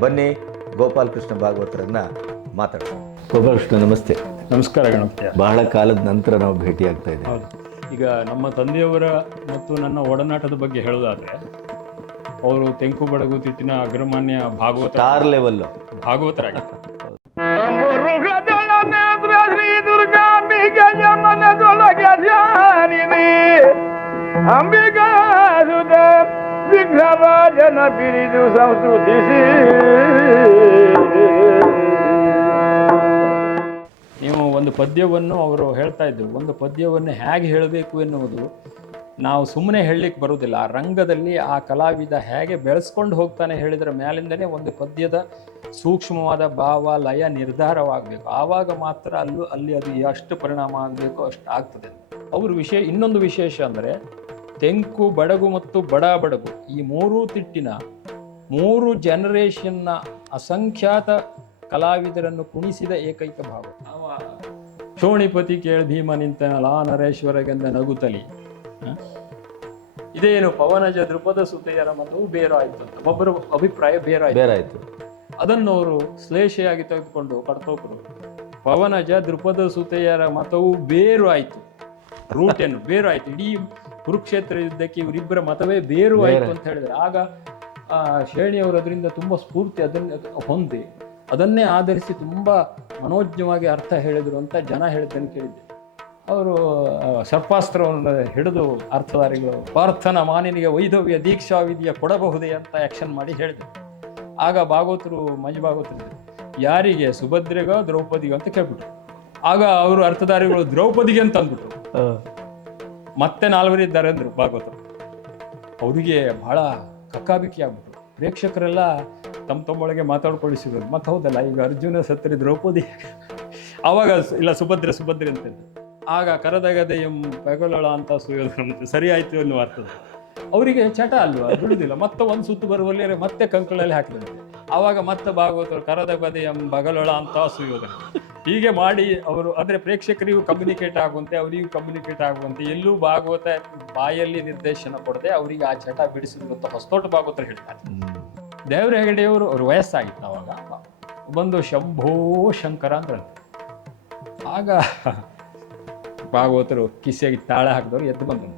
ಬನ್ನಿ ಗೋಪಾಲಕೃಷ್ಣ ಭಾಗವತರನ್ನ ಮಾತಾಡೋಣ. ಗೋಪಾಲಕೃಷ್ಣ ನಮಸ್ತೆ. ನಮಸ್ಕಾರ ಗಣಪತಿ. ಬಹಳ ಕಾಲದ ನಂತರ ನಾವು ಭೇಟಿ ಆಗ್ತಾ ಇದ್ದೇವೆ ಈಗ ನಮ್ಮ ತಂದೆಯವರ ಮತ್ತು ನನ್ನ ಒಡನಾಟದ ಬಗ್ಗೆ ಹೇಳೋದಾದ್ರೆ ಅವರು ತೆಂಕು ಬಡಗು ತಿಟ್ಟಿನ ಅಗ್ರಮಾನ್ಯ ಭಾಗವತ ಸ್ಟಾರ್ ಲೆವೆಲ್ ಭಾಗವತರಾಗಿ. ಮೃಗಜಯನೇಂದ್ರ ಶ್ರೀ ದುರ್ಗಾಂಬಿಕೆಯ ಮನದೊಳಗೆ ಧ್ಯಾನಿನಿ ಅಂಬಿಕಾ ಸುತ ವಿಘ್ನರಾಜನ ಬಿರಿದು ಸಂಸ್ಕೃತಿಸಿ. ಪದ್ಯವನ್ನು ಅವರು ಹೇಳ್ತಾ ಇದ್ರು. ಒಂದು ಪದ್ಯವನ್ನು ಹೇಗೆ ಹೇಳಬೇಕು ಎನ್ನುವುದು ನಾವು ಸುಮ್ಮನೆ ಹೇಳಲಿಕ್ಕೆ ಬರುವುದಿಲ್ಲ. ಆ ರಂಗದಲ್ಲಿ ಆ ಕಲಾವಿದ ಹೇಗೆ ಬೆಳೆಸ್ಕೊಂಡು ಹೋಗ್ತಾನೆ ಹೇಳಿದ್ರ ಮೇಲಿಂದನೇ ಒಂದು ಪದ್ಯದ ಸೂಕ್ಷ್ಮವಾದ ಭಾವ, ಲಯ ನಿರ್ಧಾರವಾಗಬೇಕು. ಆವಾಗ ಮಾತ್ರ ಅಲ್ಲೂ ಅಲ್ಲಿ ಅದು ಎಷ್ಟು ಪರಿಣಾಮ ಆಗಬೇಕು ಅಷ್ಟು ಆಗ್ತದೆ. ಅವ್ರ ವಿಷಯ ಇನ್ನೊಂದು ವಿಶೇಷ ಅಂದರೆ ತೆಂಕು, ಬಡಗು ಮತ್ತು ಬಡ ಬಡಗು ಈ ಮೂರೂ ತಿಟ್ಟಿನ ಮೂರು ಜನರೇಷನ್ನ ಅಸಂಖ್ಯಾತ ಕಲಾವಿದರನ್ನು ಕುಣಿಸಿದ ಏಕೈಕ ಭಾವ. ಅವ ಶೋಣಿಪತಿ ಕೇಳಿ ಭೀಮ ನಿಂತನಲ ನರೇಶ್ವರಗೆಂದ ನಗುತ್ತಲಿ. ಹ? ಇದೇನು ಪವನಜ ದೃಪದ ಸುತೆಯರ ಮತವು ಬೇರು ಆಯ್ತು ಅಂತ. ಒಬ್ಬರ ಅಭಿಪ್ರಾಯ ಬೇರಾಯಿತು ಬೇರಾಯ್ತು ಅದನ್ನು ಅವರು ಶ್ಲೇಷೆಯಾಗಿ ತೆಗೆದುಕೊಂಡು ಕಡ್ತೋಕರು ಪವನಜ ದೃಪದ ಸುತೆಯರ ಮತವು ಬೇರು ಆಯ್ತು. ರೂಟ್ ಏನು? ಬೇರು ಆಯ್ತು. ಇಡೀ ಕುರುಕ್ಷೇತ್ರ ಯುದ್ಧಕ್ಕೆ ಇವರಿಬ್ಬರ ಮತವೇ ಬೇರು ಆಯ್ತು ಅಂತ ಹೇಳಿದ್ರೆ ಆಗ ಆ ಶೇಣಿಯವರು ಅದರಿಂದ ತುಂಬಾ ಸ್ಫೂರ್ತಿ ಅದನ್ನ ಹೊಂದಿ. ಅದನ್ನೇ ಆಧರಿಸಿ ತುಂಬ ಮನೋಜ್ಞವಾಗಿ ಅರ್ಥ ಹೇಳಿದರು ಅಂತ ಜನ ಹೇಳಿದ್ದನ್ನು ಕೇಳಿದ್ದೆ. ಅವರು ಸರ್ಪಾಸ್ತ್ರವನ್ನು ಹಿಡಿದು ಅರ್ಥಧಾರಿಗಳು ಪಾರ್ಥನ ಮಾನಿನಿಗೆ ವೈಧವ್ಯ ದೀಕ್ಷಾ ವಿಧಿಯ ಕೊಡಬಹುದೇ ಅಂತ ಆ್ಯಕ್ಷನ್ ಮಾಡಿ ಹೇಳಿದರು. ಆಗ ಭಾಗವತರು ಮಂಜು ಭಾಗವತರು. ಯಾರಿಗೆ ಸುಭದ್ರೆಗೋ ದ್ರೌಪದಿಗೋ ಅಂತ ಕೇಳ್ಬಿಟ್ರು. ಆಗ ಅವರು ಅರ್ಥಧಾರಿಗಳು ದ್ರೌಪದಿಗೆ ಅಂತ ಅಂದ್ಬಿಟ್ರು. ಮತ್ತೆ ನಾಲ್ವರಿದ್ದಾರೆ ಅಂದರು ಭಾಗವತರು. ಅವರಿಗೆ ಬಹಳ ಕಕ್ಕಾಬಿಕ್ಕಿ ಆಗ್ಬಿಟ್ರು ಪ್ರೇಕ್ಷಕರೆಲ್ಲ ತಮ್ಮ ತಮ್ಮೊಳಗೆ ಮಾತಾಡ್ಕೊಳ್ಳಿಸಿದ್ರು. ಮತ್ತೆ ಹೌದಲ್ಲ, ಈಗ ಅರ್ಜುನ ಸತ್ತರೆ ದ್ರೌಪದಿ ಆವಾಗ ಇಲ್ಲ, ಸುಭದ್ರೆ ಸುಭದ್ರೆ ಅಂತ ಆಗ ಆಗ ಕರದಗದೆಯಂ ಪೆಗೊಲಳ ಅಂತ ಸುಯೋಧನ ಸರಿ ಆಯ್ತು ಅನ್ನುವ ಅರ್ಥದ ಅವರಿಗೆ ಚಟ ಅಲ್ವಾ? ಬಿಡುದಿಲ್ಲ. ಮತ್ತೆ ಒಂದು ಸುತ್ತು ಬರುವಲ್ಲಿ ಮತ್ತೆ ಕಂಕಳಲ್ಲಿ ಹಾಕಿದ್ರು ಆವಾಗ ಮತ್ತೆ ಭಾಗವತರು ಕರದ ಬದೆಯಂ ಬಗಲೊಳ ಅಂತ ಸುಯೋಧನ ಹೀಗೆ ಮಾಡಿ ಅವರು, ಅಂದರೆ ಪ್ರೇಕ್ಷಕರಿಗೂ ಕಮ್ಯುನಿಕೇಟ್ ಆಗುವಂತೆ, ಅವರಿಗೂ ಕಮ್ಯುನಿಕೇಟ್ ಆಗುವಂತೆ ಎಲ್ಲೂ ಭಾಗವತ ಬಾಯಲ್ಲಿ ನಿರ್ದೇಶನ ಕೊಡದೆ ಅವರಿಗೆ ಆ ಚಟ ಬಿಡಿಸಿದ್ರು ಅಂತ ಹೊಸತೋಟ ಭಾಗವತರು ಹೇಳ್ತಾರೆ. ದೇವರ ಹೆಗಡೆಯವರು ಅವ್ರ ವಯಸ್ಸಾಗಿತ್ತು ಅವಾಗ. ಬಂದು ಶಂಭೋ ಶಂಕರ ಅಂತ ಆಗ ಭಾಗವತರು ಕಿಸೆಗೆ ತಾಳ ಹಾಕಿದವರು ಎದ್ದು ಬಂದರು.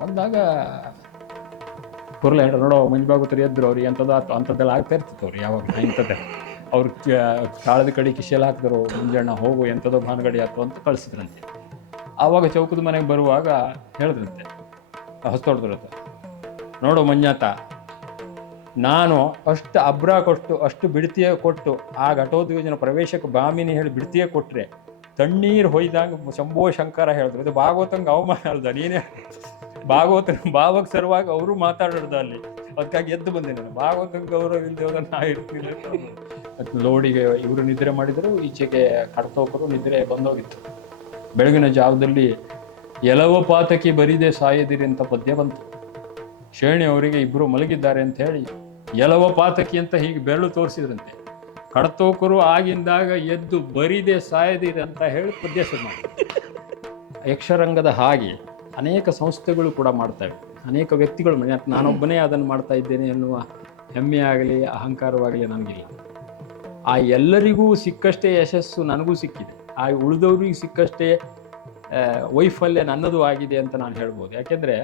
ಬಂದಾಗ ಕುರ್ಲ ನೋಡೋ, ಮಂಜು ಭಾಗವತರು ಎದ್ರು ಅವ್ರಿಗೆ ಎಂಥದ್ದು ಆತು, ಅಂಥದ್ದೆಲ್ಲ ಆಗ್ತಾ ಇರ್ತಿತ್ತು ಅವ್ರು ಯಾವಾಗ ಇಂಥದ್ದೇ. ಅವ್ರು ತಾಳದ ಕಡೆ ಕಿಸೆಲ್ಲ ಹಾಕಿದ್ರು ಮುಂಜಾನೆ ಹೋಗು ಎಂಥದೋ ಭಾನುಗಡಿ ಆಯ್ತು ಅಂತ ಕಳಿಸಿದ್ರಂತೆ. ಆವಾಗ ಚೌಕದ ಮನೆಗೆ ಬರುವಾಗ ಹೇಳಿದ್ರಂತೆ ಹೊಸ್ತೊಡ್ದ್ರತ್ತ ನೋಡು ಮಂಜಾತ ನಾನು ಅಷ್ಟು ಅಬ್ರ ಕೊಟ್ಟು, ಅಷ್ಟು ಬಿಡ್ತಿಯ ಕೊಟ್ಟು, ಆ ಘಟೋದ್ಯೋಜನ ಪ್ರವೇಶಕ್ಕೆ ಬಾಮಿನಿ ಹೇಳಿ ಬಿಡ್ತಿಯ ಕೊಟ್ಟರೆ ತಣ್ಣೀರು ಹೊಯ್ದಂಗೆ ಶಂಭೋ ಶಂಕರ ಹೇಳಿದ್ರು. ಇದು ಭಾಗವತಂಗೆ ಅವಮಾನ ಅಲ್ದ? ನೀನೇ ಭಾಗವತ ಭಾವಕ್ಕೆ ಸರ್ವಾಗ ಅವರು ಮಾತಾಡೋದು ಅಲ್ಲಿ. ಅದಕ್ಕಾಗಿ ಎದ್ದು ಬಂದೆ ನಾನು. ಭಾಗವತಂಗೆ ಗೌರವ ಇಲ್ಲದೆ ನಾ ಇರ್ತೀನಿ ಅದು ಲೋಡಿಗೆ ಇವರು ನಿದ್ರೆ ಮಾಡಿದರು, ಈಚೆಗೆ ಕಡ್ತೋಕರು ನಿದ್ರೆ ಬಂದೋಗಿತ್ತು. ಬೆಳಗಿನ ಜಾವದಲ್ಲಿ ಎಲವ ಪಾತಕಿ ಬರೀದೆ ಸಾಯದಿರಿ ಅಂತ ಪದ್ಯ ಬಂತು. ಶೇಣಿ ಅವರಿಗೆ ಇಬ್ಬರು ಮಲಗಿದ್ದಾರೆ ಅಂತ ಹೇಳಿ ಎಲವ ಪಾತಕಿ ಅಂತ ಹೀಗೆ ಬೆರಳು ತೋರಿಸಿದ್ರಂತೆ. ಕಡತೋಕರು ಆಗಿಂದಾಗ ಎದ್ದು ಬರಿದೆ ಸಾಯದಿರಿ ಅಂತ ಹೇಳಿ ಪದ್ಯ ಯಕ್ಷರಂಗದ ಹಾಗೆ ಅನೇಕ ಸಂಸ್ಥೆಗಳು ಕೂಡ ಮಾಡ್ತವೆ. ಅನೇಕ ವ್ಯಕ್ತಿಗಳು ನಾನೊಬ್ಬನೇ ಅದನ್ನು ಮಾಡ್ತಾ ಇದ್ದೇನೆ ಎನ್ನುವ ಹೆಮ್ಮೆ ಆಗಲಿ ಅಹಂಕಾರವಾಗಲಿ ನನಗಿಲ್ಲ. ಆ ಎಲ್ಲರಿಗೂ ಸಿಕ್ಕಷ್ಟೇ ಯಶಸ್ಸು ನನಗೂ ಸಿಕ್ಕಿದೆ. ಆ ಉಳಿದವ್ರಿಗೆ ಸಿಕ್ಕಷ್ಟೇ ವೈಫಲ್ಯ ನನ್ನದು ಆಗಿದೆ ಅಂತ ನಾನು ಹೇಳ್ಬೋದು. ಯಾಕೆಂದರೆ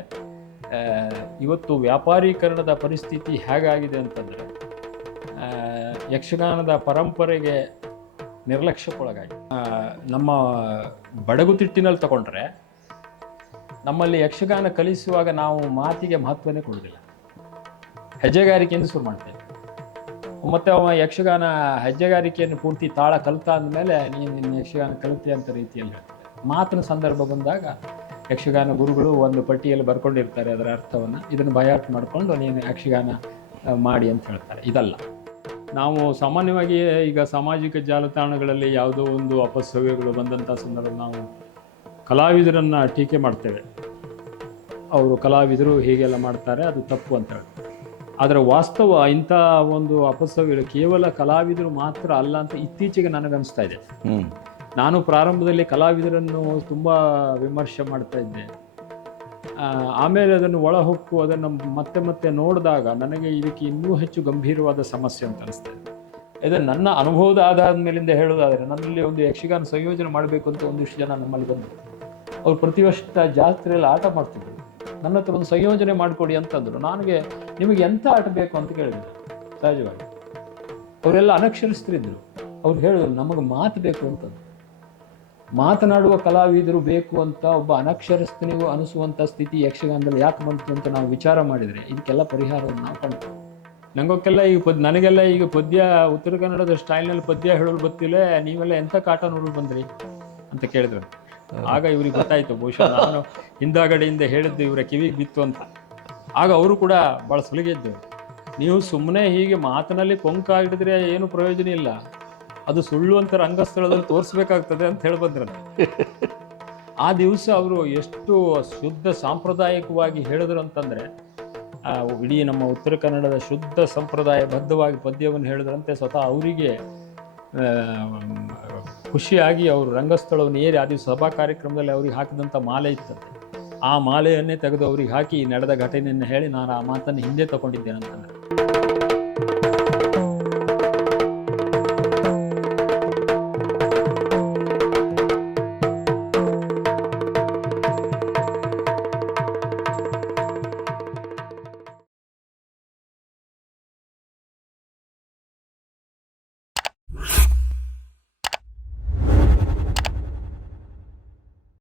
ಇವತ್ತು ವ್ಯಾಪಾರೀಕರಣದ ಪರಿಸ್ಥಿತಿ ಹೇಗಾಗಿದೆ ಅಂತಂದರೆ ಯಕ್ಷಗಾನದ ಪರಂಪರೆಗೆ ನಿರ್ಲಕ್ಷ್ಯಕ್ಕೊಳಗಾಗಿ ನಮ್ಮ ಬಡಗುತಿಟ್ಟಿನಲ್ಲಿ ತಗೊಂಡ್ರೆ ನಮ್ಮಲ್ಲಿ ಯಕ್ಷಗಾನ ಕಲಿಸುವಾಗ ನಾವು ಮಾತಿಗೆ ಮಹತ್ವನೇ ಕೊಡೋದಿಲ್ಲ ಹೆಜ್ಜೆಗಾರಿಕೆಯಿಂದ ಶುರು ಮಾಡ್ತೇವೆ. ಮತ್ತೆ ಅವ ಯಕ್ಷಗಾನ ಹೆಜ್ಜೆಗಾರಿಕೆಯನ್ನು ಪೂರ್ತಿ ತಾಳ ಕಲಿತ ಅಂದಮೇಲೆ ನೀನು ನಿನ್ನ ಯಕ್ಷಗಾನ ಕಲಿತೆ ಅಂತ ರೀತಿಯಲ್ಲಿ ಹೇಳ್ತಾರೆ ಮಾತಿನ ಸಂದರ್ಭ ಬಂದಾಗ ಯಕ್ಷಗಾನ ಗುರುಗಳು ಒಂದು ಪಟ್ಟಿಯಲ್ಲಿ ಬರ್ಕೊಂಡಿರ್ತಾರೆ ಅದರ ಅರ್ಥವನ್ನು. ಇದನ್ನು ಬಯಾಟ್ ಮಾಡಿಕೊಂಡು ನೀನು ಯಕ್ಷಗಾನ ಮಾಡಿ ಅಂತ ಹೇಳ್ತಾರೆ. ಇದಲ್ಲ. ನಾವು ಸಾಮಾನ್ಯವಾಗಿ ಈಗ ಸಾಮಾಜಿಕ ಜಾಲತಾಣಗಳಲ್ಲಿ ಯಾವುದೋ ಒಂದು ಅಪಸವ್ಯಗಳು ಬಂದಂಥ ಸಂದರ್ಭ ನಾವು ಕಲಾವಿದರನ್ನು ಟೀಕೆ ಮಾಡ್ತೇವೆ. ಅವರು ಕಲಾವಿದರು ಹೀಗೆಲ್ಲ ಮಾಡ್ತಾರೆ, ಅದು ತಪ್ಪು ಅಂತ ಹೇಳಿ. ಆದರೆ ವಾಸ್ತವ ಇಂಥ ಒಂದು ಅಪಸವ್ಯ ಕೇವಲ ಕಲಾವಿದರು ಮಾತ್ರ ಅಲ್ಲ ಅಂತ ಇತ್ತೀಚೆಗೆ ನನಗನ್ನಿಸ್ತಾ ಇದೆ. ನಾನು ಪ್ರಾರಂಭದಲ್ಲಿ ಕಲಾವಿದರನ್ನು ತುಂಬ ವಿಮರ್ಶೆ ಮಾಡ್ತಾ ಇದ್ದೆ. ಆಮೇಲೆ ಅದನ್ನು ಒಳಹೊಕ್ಕು, ಅದನ್ನು ಮತ್ತೆ ಮತ್ತೆ ನೋಡಿದಾಗ ನನಗೆ ಇದಕ್ಕೆ ಇನ್ನೂ ಹೆಚ್ಚು ಗಂಭೀರವಾದ ಸಮಸ್ಯೆ ಅಂತ ಅನಿಸ್ತಾ ಇದೆ. ನನ್ನ ಅನುಭವದ ಆಧಾರದ ಮೇಲಿಂದ ಹೇಳೋದಾದರೆ ನನ್ನಲ್ಲಿ ಒಂದು ಯಕ್ಷಗಾನ ಸಂಯೋಜನೆ ಮಾಡಬೇಕು ಅಂತ ಒಂದಿಷ್ಟು ಜನ ನಮ್ಮಲ್ಲಿ ಬಂದರು. ಅವ್ರು ಪ್ರತಿ ವರ್ಷ ಜಾತ್ರೆಯಲ್ಲಿ ಆಟ ಮಾಡ್ತಿದ್ರು. ನನ್ನ ಹತ್ರ ಒಂದು ಸಂಯೋಜನೆ ಮಾಡಿಕೊಡಿ ಅಂತಂದರು. ನನಗೆ ನಿಮಗೆ ಎಂಥ ಆಟ ಬೇಕು ಅಂತ ಕೇಳಿದ್ರು, ಸಹಜವಾಗಿ. ಅವರೆಲ್ಲ ಅನಕ್ಷರಸ್ಥರಿದ್ದರು. ಅವ್ರು ಹೇಳಿದ್ರು, ನಮಗೆ ಮಾತು ಬೇಕು ಅಂತಂದು ಮಾತನಾಡುವ ಕಲಾವಿದರು ಬೇಕು ಅಂತ ಒಬ್ಬ ಅನಕ್ಷರಸ್ಥನಿಗೂ ಅನಿಸುವಂಥ ಸ್ಥಿತಿ ಯಕ್ಷಗಾನದಲ್ಲಿ ಯಾಕೆ ಬಂತು ಅಂತ ನಾವು ವಿಚಾರ ಮಾಡಿದರೆ ಇದಕ್ಕೆಲ್ಲ ಪರಿಹಾರವನ್ನು ನಾವು ಕಂಡು ಈಗ ಪದ್ ನನಗೆಲ್ಲ ಈಗ ಪದ್ಯ, ಉತ್ತರ ಕನ್ನಡದ ಸ್ಟೈಲ್ನಲ್ಲಿ ಪದ್ಯ ಹೇಳೋರು ಗೊತ್ತಿಲ್ಲ, ನೀವೆಲ್ಲ ಎಂಥ ಕಾಟ ನೋಡೋರು ಬಂದ್ರಿ ಅಂತ ಕೇಳಿದ್ರು. ಆಗ ಇವ್ರಿಗೆ ಗೊತ್ತಾಯ್ತು, ಬಹುಶಃ ನಾನು ಹಿಂದಾಗಡೆಯಿಂದ ಹೇಳಿದ್ದು ಇವರ ಕಿವಿಗೆ ಬಿತ್ತು ಅಂತ. ಆಗ ಅವರು ಕೂಡ ಭಾಳ ಸುಲಿಗೆದ್ದು. ನೀವು ಸುಮ್ಮನೆ ಹೀಗೆ ಮಾತಿನಲ್ಲಿ ಕೊಂಕ ಹಿಡಿದ್ರೆ ಏನು ಪ್ರಯೋಜನ ಇಲ್ಲ. ಅದು ಸುಳ್ಳು ಅಂತ ರಂಗಸ್ಥಳದಲ್ಲಿ ತೋರಿಸ್ಬೇಕಾಗ್ತದೆ ಅಂತ ಹೇಳಿ ಬಂದ್ರಲ್ಲ. ಆ ದಿವಸ ಅವರು ಎಷ್ಟು ಶುದ್ಧ ಸಾಂಪ್ರದಾಯಿಕವಾಗಿ ಹೇಳಿದ್ರು ಅಂತಂದ್ರೆ ಇಡೀ ನಮ್ಮ ಉತ್ತರ ಕನ್ನಡದ ಶುದ್ಧ ಸಂಪ್ರದಾಯ ಬದ್ಧವಾಗಿ ಪದ್ಯವನ್ನು ಹೇಳಿದ್ರಂತೆ, ಸ್ವತಃ ಅವರಿಗೆ ಖುಷಿಯಾಗಿ ಅವರು ರಂಗಸ್ಥಳವನ್ನು ಏರಿ ಆ ದಿವಸ ಸಭಾ ಕಾರ್ಯಕ್ರಮದಲ್ಲಿ ಅವ್ರಿಗೆ ಹಾಕಿದಂಥ ಮಾಲೆ ಇತ್ತಂತೆ. ಆ ಮಾಲೆಯನ್ನೇ ತೆಗೆದು ಅವ್ರಿಗೆ ಹಾಕಿ ನಡೆದ ಘಟನೆಯನ್ನು ಹೇಳಿ ನಾನು ಆ ಮಾತನ್ನು ಹಿಂದೆ ತಗೊಂಡಿದ್ದೇನೆ ಅಂತಂದ್ರೆ